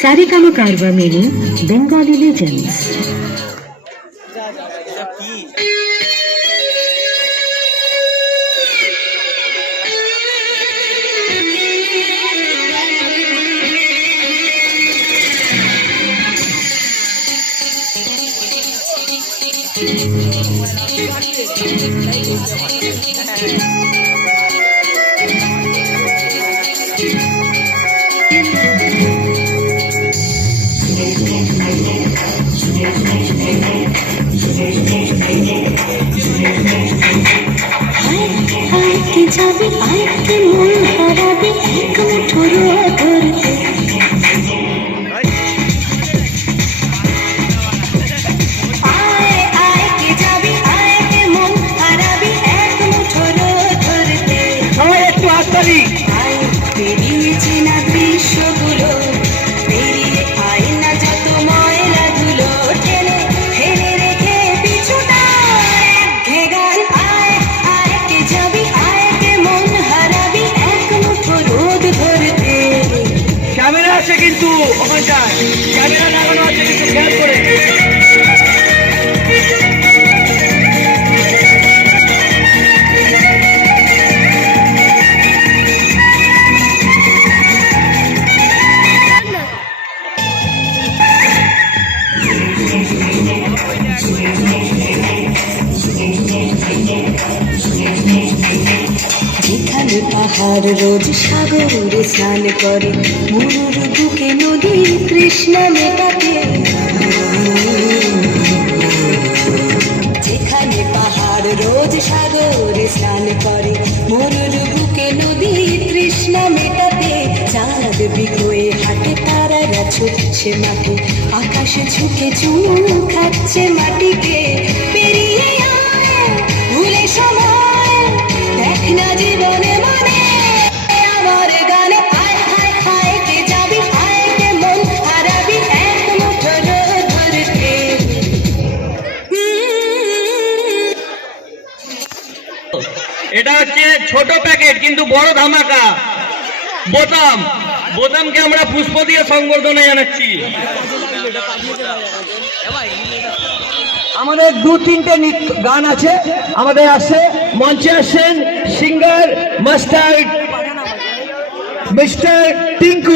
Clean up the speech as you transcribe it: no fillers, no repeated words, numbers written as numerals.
सारेगामा कारवा मेनू बेंगली लेजेंड्स। যাবে আইকে মন হারাবে এক মুঠো ধরতে আয় আয় কে যাবে আইকে মন হারাবে এক মুঠো ধরতে সবাই একটু হাততালি আয় পেরিয়েছে না দৃশ্যগুলো পেরিয়ে আয় না যত ময়লা ধুলো ঠেলে ফেলে রেখে পিছুটা গান আয় আয় কে যাবে ক্যামেরা আছে কিন্তু ওখানটায় ক্যামেরা লাগানো আছে কিন্তু খেয়াল করে যেখানে পাহাড় রোজ সাগরে স্নান করে মরুর বুকে নদীর তৃষ্ণা মেটাতে যেখানে পাহাড় রোজ সাগরে স্নান করে মরুর বুকে নদীর তৃষ্ণা মেটাতে চাঁদ বিকোয়ে হাটে তারারা ছুটছে মাঠে আকাশে ঝুঁকে চুমু খাচ্ছে মাটিকে পেরিয়ে ভুলে সময় দেখ না জীবনে মানে আমার গানে আয় হায় হায় কে যাবি আয় কে মন হারাবি এক মুঠো ধরতে এটা হচ্ছে ছোট প্যাকেট কিন্তু বড় ধামাকা বোতাম বোতামকে আমরা পুষ্প দিয়ে সংবর্ধনা জানাচ্ছি। আমাদের দু তিনটে গান আছে আমাদের আসছে মঞ্চে আসছেন সিঙ্গার মিস্টার টিঙ্কু।